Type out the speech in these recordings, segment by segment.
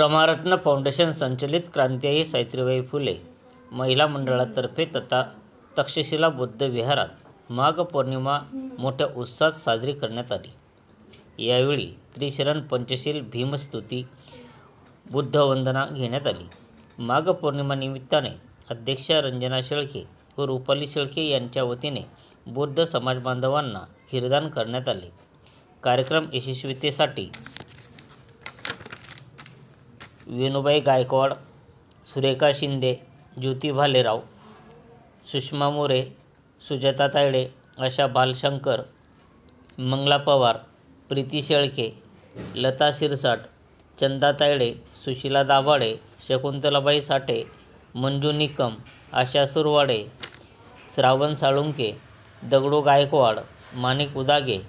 रमारत्न foundation संचलित क्रांतिकारी सावित्रीबाई फुले महिला मंडळातर्फे तथा तक्षशिला बौद्ध विहारात माघ पौर्णिमा मोठ्या उत्साहात साजरी करण्यात आली। यावेळी त्रिशरण पंचशील भीमस्तुती बुद्धवंदना घेण्यात आली। माघ पौर्णिमा निमित्ताने अध्यक्षा रंजना शेळके व रुपाली शेळके यांच्या वतीने बौद्ध समाज बांधवांना खीरदान करण्यात आले। कार्यक्रम यशस्वीतेसाठी वेणुबाई गायकवाड, सुरेखा शिंदे, ज्योती भालेराव, सुषमा मोरे, सुजाता तायडे, आशा बालशंकर, मंगला पवार, प्रीती शेळके, लता शिरसाट, चंदा तायडे, सुशीला दाभाडे, शकुंतलाबाई साठे, मंजू निकम, आशा सुरवाडे, श्रावण साळुंके, दगडू गायकवाड, माणिक उदागे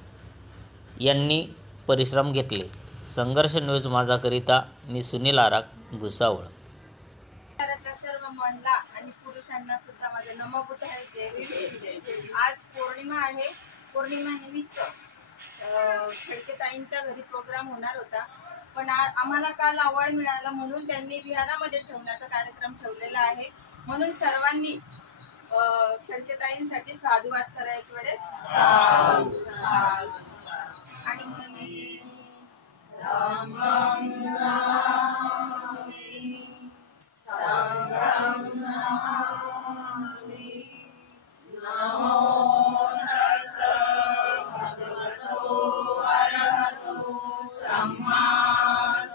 यांनी परिश्रम घेतले। संघर्ष न्यूज माझाकरिता मी सुनील आराक, भुसावळ। सर्व महिला आणि पुरुषांना सुद्धा माझे नमोबुद्ध आहे। जय भीम। आज पौर्णिमा आहे। पौर्णिमा निमित्त शेळकेताईंच्या घरी प्रोग्राम होणार होता, पण आम्हाला काल आवड मिळाला म्हणून त्यांनी विहारामध्ये ठेवण्याचा कार्यक्रम ठेवलेला आहे। म्हणून सर्वांनी शेळकेताईंसाठी साधुवाद करायच्या वेळेस आणि संगम नमो तस्स भगवतो अरहतो सम्मा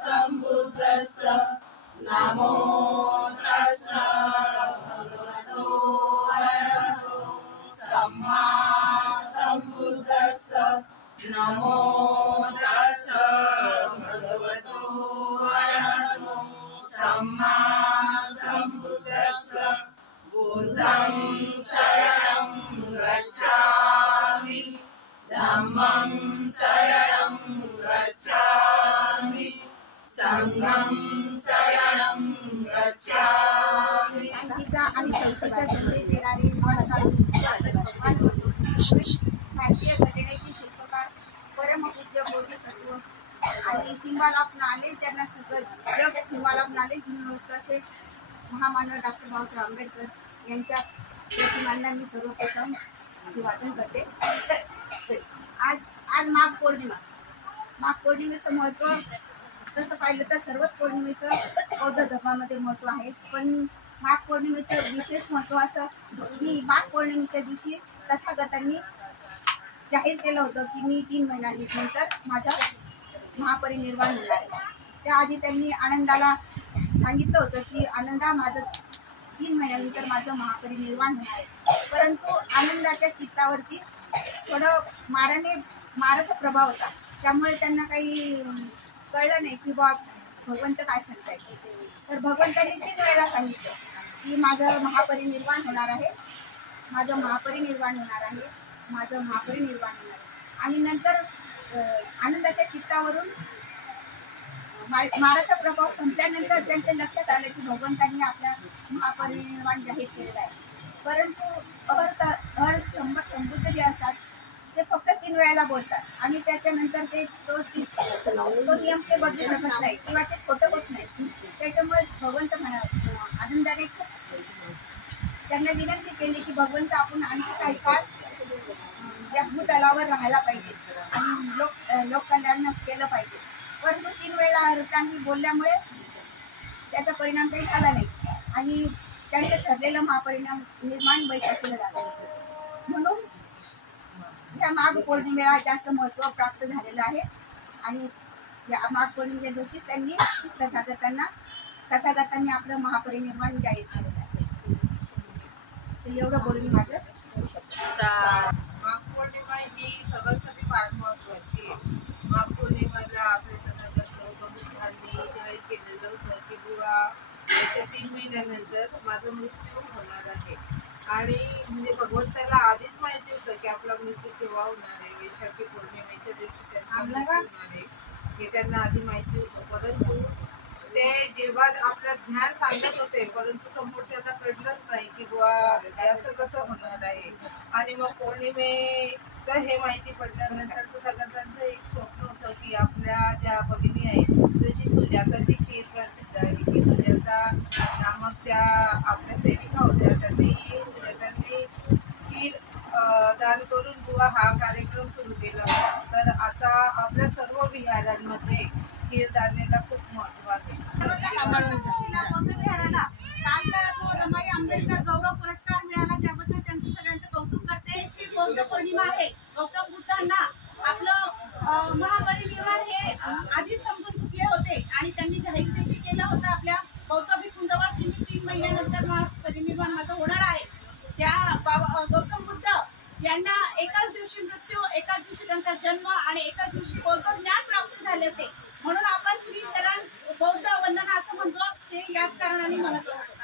संबुद्धस्स नमो तस्स भगवतो अरहतो सम्मा संबुद्धस्स नमो तस्स भगवतो अरहतो सम्मा संबुद्धस्स बुद्धं शरणं गच्छामि धम्मं शरणं गच्छामि संघं शरणं गच्छामि। आणि संस्कृतीचा संदेश देणारे भगवान होतो। भारतीय घटनेचे शिल्पकार परमपूज्य बोधिसत्व आणि सिंहालाप नाले, त्यांना सगळं जग सिंहालाप नाले घेऊन होतं असे महामानव डॉक्टर बाबासाहेब आंबेडकर यांच्या प्रतिमांना मी सर्वप्रथम अभिवादन करते। आज माघ पौर्णिमेचं महत्त्व तसं पाहिलं तर सर्वच पौर्णिमेचं बौद्ध धर्मामध्ये महत्त्व आहे, पण माघ पौर्णिमेचं विशेष महत्त्व असं की माघ पौर्णिमेच्या दिवशी तथागतांनी जाहीर केलं होतं की मी 3 महिन्यांनंतर माझा महापरिनिर्वाण होणार आहे। त्याआधी त्यांनी आनंदाला सांगितलं होतं की आनंदा, माझं 3 महिन्यानंतर माझं महापरिनिर्वाण होणार आहे। परंतु आनंदाच्या चित्तावरती थोडं माराचा प्रभाव होता, त्यामुळे त्यांना काही कळलं नाही की बा भगवंत काय सांगताय। तर भगवंतांनी 3 वेळा सांगितलं की माझं महापरिनिर्वाण होणार आहे, माझं महापरिनिर्वाण होणार आहे, माझं महापरिनिर्वाण होणार आहे। आणि नंतर आनंदाच्या चित्तावरून माराचा प्रभाव संपल्यानंतर त्यांच्या लक्षात आलं की भगवंतांनी आपल्या महापरिनिर्वाण जाहीर केलेलं आहे। परंतु संबुद्ध जे असतात ते फक्त 3 वेळेला बोलतात आणि त्याच्यानंतर तो नियम ते बदलू शकत नाही किंवा ते खोटं होत नाही। त्याच्यामुळे भगवंत आनंदाने त्यांना विनंती केली की भगवंत, आपण आणखी काही काळ या भूतलावर राहायला पाहिजे आणि लोककल्याण केलं पाहिजे। परंतु 3 वेळा त्यांनी बोलल्यामुळे त्याचा परिणाम काही झाला नाही आणि त्यांचं ठरलेलं महापरिनिर्वाण बैसाखीला झालं। म्हणून या माघ पौर्णिमेला जास्त महत्त्व प्राप्त झालेलं आहे आणि या माघ पौर्णिमेच्या दिवशी त्यांनी तथागतांनी आपलं महापरिनिर्वाण जाहीर केलेलं असेल। तर एवढं बोलून माझं माघ पौर्णिमा ही सगळ्यांसाठी फार महत्त्वाची आहे। माघ पौर्णिमेला आपल्या तथागत गौतम बुद्धांनी जाहीर केलेलं होतं की बुवा याच्या 3 महिन्यानंतर माझा मृत्यू होणार आहे आणि म्हणजे भगवंताला आधीच माहिती होतं की आपला मृत्यू केव्हा होणार आहे। वैशाखी पौर्णिमेच्या दिवशी त्यांना मृत्यू होणार आहे हे त्यांना आधी माहिती होतं, परंतु ते जेव्हा आपलं ज्ञान सांगत होते परंतु समोर त्यांना कळलंच नाही की बुवा असं कसं होणार आहे। आणि मग पौर्णिमेचं हे माहिती पडल्यानंतर तथागतांचं एक स्वप्न नव्हतं की आपल्या ज्या भगिनी आहेत जशी सुजाताची खीर प्रसिद्ध आहे की सुजाता नामक ज्या आपल्या सेविका होत्या त्यांनी सुजातांनी खीर दान करून बुवा हा कार्यक्रम सुरू केला होता. तर आता आपल्या सर्व विहारांमध्ये खीरदानेला खूप महत्त्व आहे. तक्षशिला बौद्ध विहाराला काल जो रमाई आंबेडकर गौरव पुरस्कार मिळाला त्याबद्दल त्यांचं सगळ्यांचं कौतुक करते. ही बौद्ध पौर्णिमा आहे. गौतम बुद्धांना आपलं महापरिनिर्वाण हे आधीच समजून चुकले होते आणि त्यांनी जाहीर देखील केलं होतं आपल्या बौद्ध भिक्खूंजवळ की मी 3 महिन्यानंतर महापरिनिर्वाण माझं होणार आहे. त्या गौतम बुद्ध यांना एकाच दिवशी मृत्यू, एकाच दिवशी त्यांचा जन्म आणि एकाच दिवशी बौद्ध ज्ञान प्राप्त झाले होते. म्हणून आपण श्री शरण बौद्ध वंदना असं म्हणतो. ते याच कारणाने म्हणत असतो.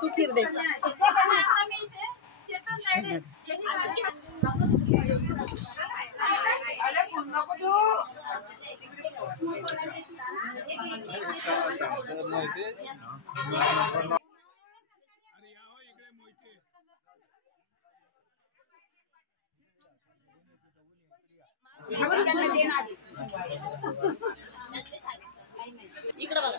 तू खीर दे. अरे फोन नको देऊ. त्यांना देणार इकडे बघा.